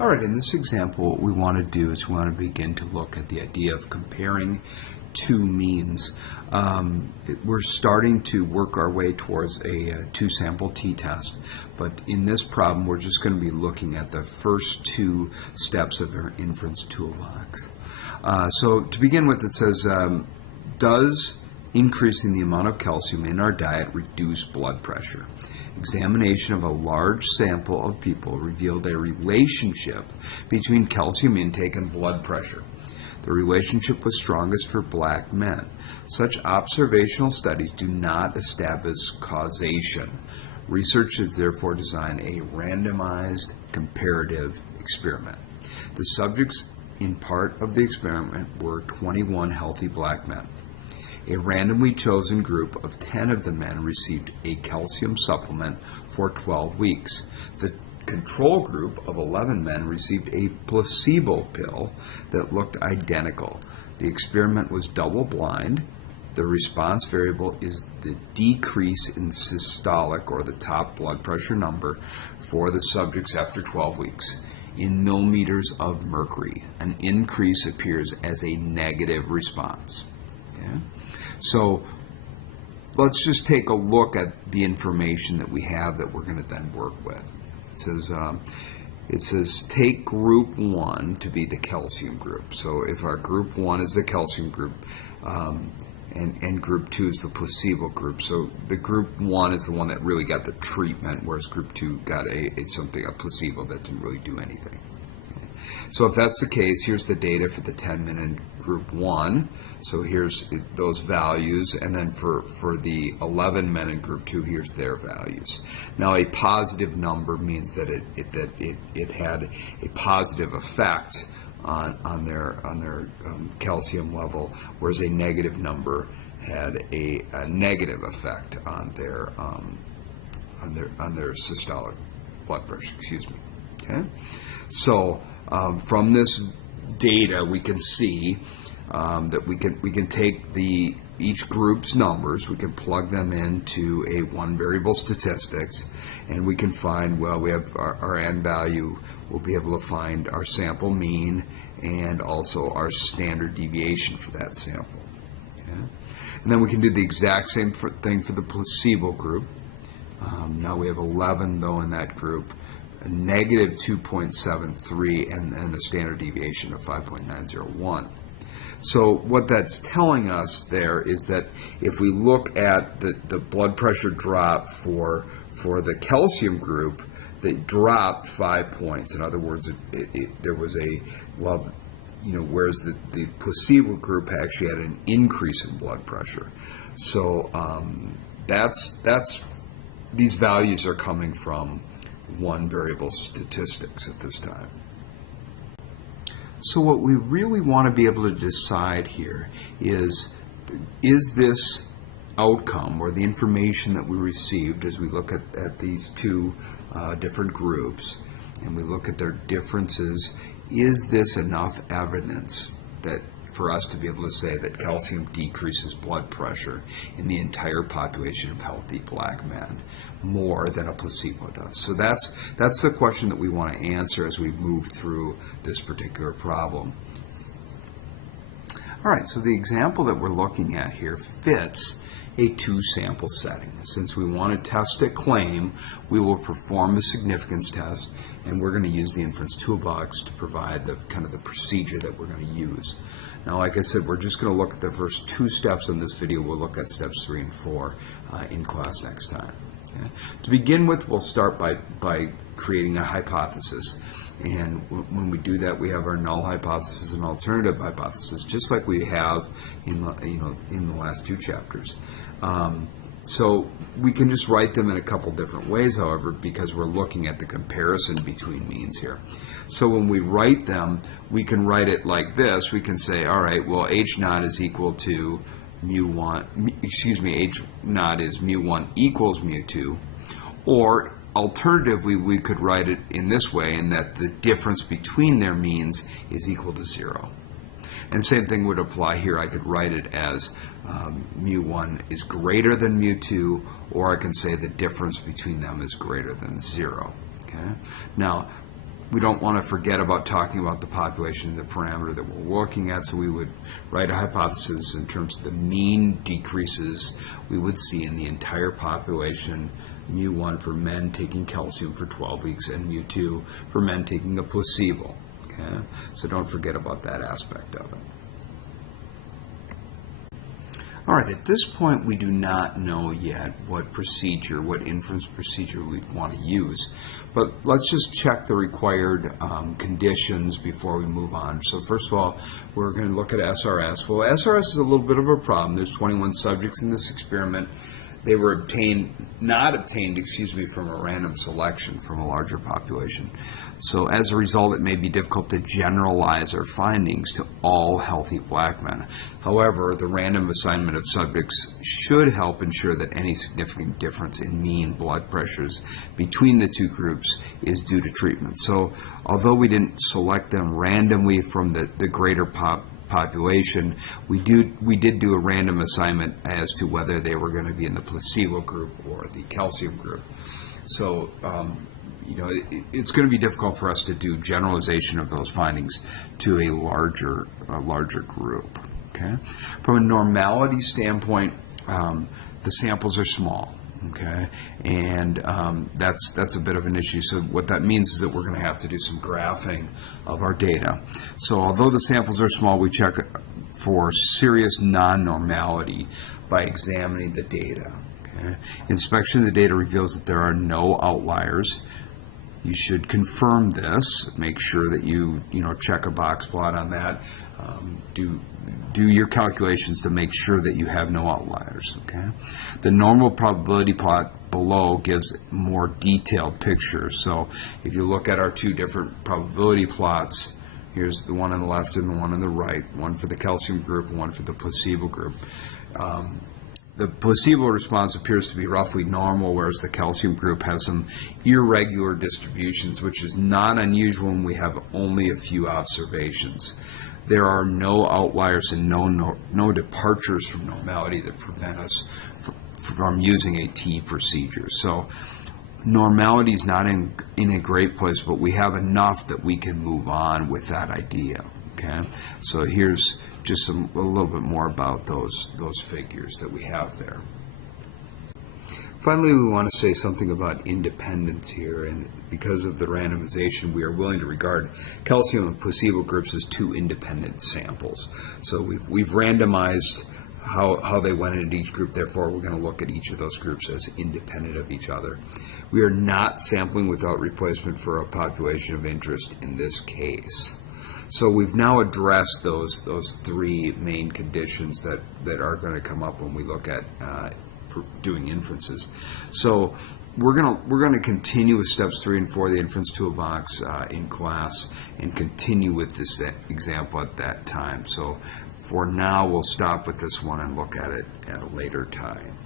All right, in this example, what we want to do is we want to begin to look at the idea of comparing two means. We're starting to work our way towards a two-sample t-test, but in this problem, we're just going to be looking at the first two steps of our inference toolbox. So to begin with, it says, does increasing the amount of calcium in our diet reduce blood pressure? Examination of a large sample of people revealed a relationship between calcium intake and blood pressure. The relationship was strongest for black men. Such observational studies do not establish causation. Researchers therefore designed a randomized comparative experiment. The subjects in part of the experiment were 21 healthy black men. A randomly chosen group of 10 of the men received a calcium supplement for 12 weeks. The control group of 11 men received a placebo pill that looked identical. The experiment was double-blind. The response variable is the decrease in systolic, or the top blood pressure number, for the subjects after 12 weeks. In millimeters of mercury, an increase appears as a negative response. Okay? So let's just take a look at the information that we have that we're going to then work with. It says take group 1 to be the calcium group. So if our group 1 is the calcium group, and group 2 is the placebo group. So the group 1 is the one that really got the treatment, whereas group 2 got a placebo that didn't really do anything. Okay. So if that's the case, here's the data for the 10 men in group 1. So here's those values, and then for the 11 men in group 2, here's their values. Now a positive number means that it had a positive effect on their calcium level, whereas a negative number had a negative effect on their systolic blood pressure. Excuse me. Okay. So from this data, we can see that we can take each group's numbers, we can plug them into a one variable statistics, and we can find, well, we have our n value. We'll be able to find our sample mean and also our standard deviation for that sample. Okay? And then we can do the exact same thing for the placebo group. Now we have 11 though in that group, a negative 2.73 and a standard deviation of 5.901. So what that's telling us there is that if we look at the blood pressure drop for the calcium group, that dropped 5 points. In other words, there was whereas the placebo group actually had an increase in blood pressure. So these values are coming from one variable statistics at this time. So what we really want to be able to decide here is this outcome, or the information that we received as we look at these two different groups and we look at their differences, is this enough evidence that for us to be able to say that calcium decreases blood pressure in the entire population of healthy black men more than a placebo does? So that's the question that we want to answer as we move through this particular problem. All right, so the example that we're looking at here fits a two-sample setting. Since we want to test a claim, we will perform a significance test, and we're going to use the inference toolbox to provide the procedure that we're going to use. Now, like I said, we're just going to look at the first two steps in this video. We'll look at steps 3 and 4 in class next time. Okay? To begin with, we'll start by creating a hypothesis. And when we do that, we have our null hypothesis and alternative hypothesis, just like we have in the last two chapters. So we can just write them in a couple different ways, however, because we're looking at the comparison between means here. So when we write them, we can write it like this. We can say, all right, well, H naught is equal to H naught is mu1 equals mu2, or alternatively, we could write it in this way, in that the difference between their means is equal to 0. And the same thing would apply here. I could write it as mu1 is greater than mu2, or I can say the difference between them is greater than 0. Okay? Now, we don't want to forget about talking about the population and the parameter that we're looking at, so we would write a hypothesis in terms of the mean decreases we would see in the entire population, mu1 for men taking calcium for 12 weeks and mu2 for men taking a placebo. Okay? So don't forget about that aspect of it. All right, at this point we do not know yet what procedure, what inference procedure we want to use, but let's just check the required conditions before we move on. So first of all, we're going to look at SRS. Well, SRS is a little bit of a problem. There's 21 subjects in this experiment. They were not obtained from a random selection from a larger population. So as a result, it may be difficult to generalize our findings to all healthy black men. However, the random assignment of subjects should help ensure that any significant difference in mean blood pressures between the two groups is due to treatment. So although we didn't select them randomly from the greater population, we did do a random assignment as to whether they were going to be in the placebo group or the calcium group. So it's going to be difficult for us to do generalization of those findings to a larger group. Okay, from a normality standpoint, the samples are small. Okay, and that's a bit of an issue. So what that means is that we're going to have to do some graphing of our data. So although the samples are small, we check for serious non-normality by examining the data. Okay? Inspection of the data reveals that there are no outliers. You should confirm this. Make sure that you check a box plot on that. Do your calculations to make sure that you have no outliers. Okay. The normal probability plot below gives a more detailed picture. So if you look at our two different probability plots, here's the one on the left and the one on the right, one for the calcium group and one for the placebo group. The placebo response appears to be roughly normal, whereas the calcium group has some irregular distributions, which is not unusual when we have only a few observations. There are no outliers and no departures from normality that prevent us from using a T procedure. So normality is not in a great place, but we have enough that we can move on with that idea. Okay, so here's just a little bit more about those figures that we have there. Finally, we want to say something about independence here, and because of the randomization, we are willing to regard calcium and placebo groups as two independent samples. So we've randomized how they went into each group, therefore we're going to look at each of those groups as independent of each other. We are not sampling without replacement for a population of interest in this case. So we've now addressed those three main conditions that are going to come up when we look at doing inferences. So we're gonna continue with steps 3 and 4 of the inference toolbox in class, and continue with this example at that time. So for now, we'll stop with this one and look at it at a later time.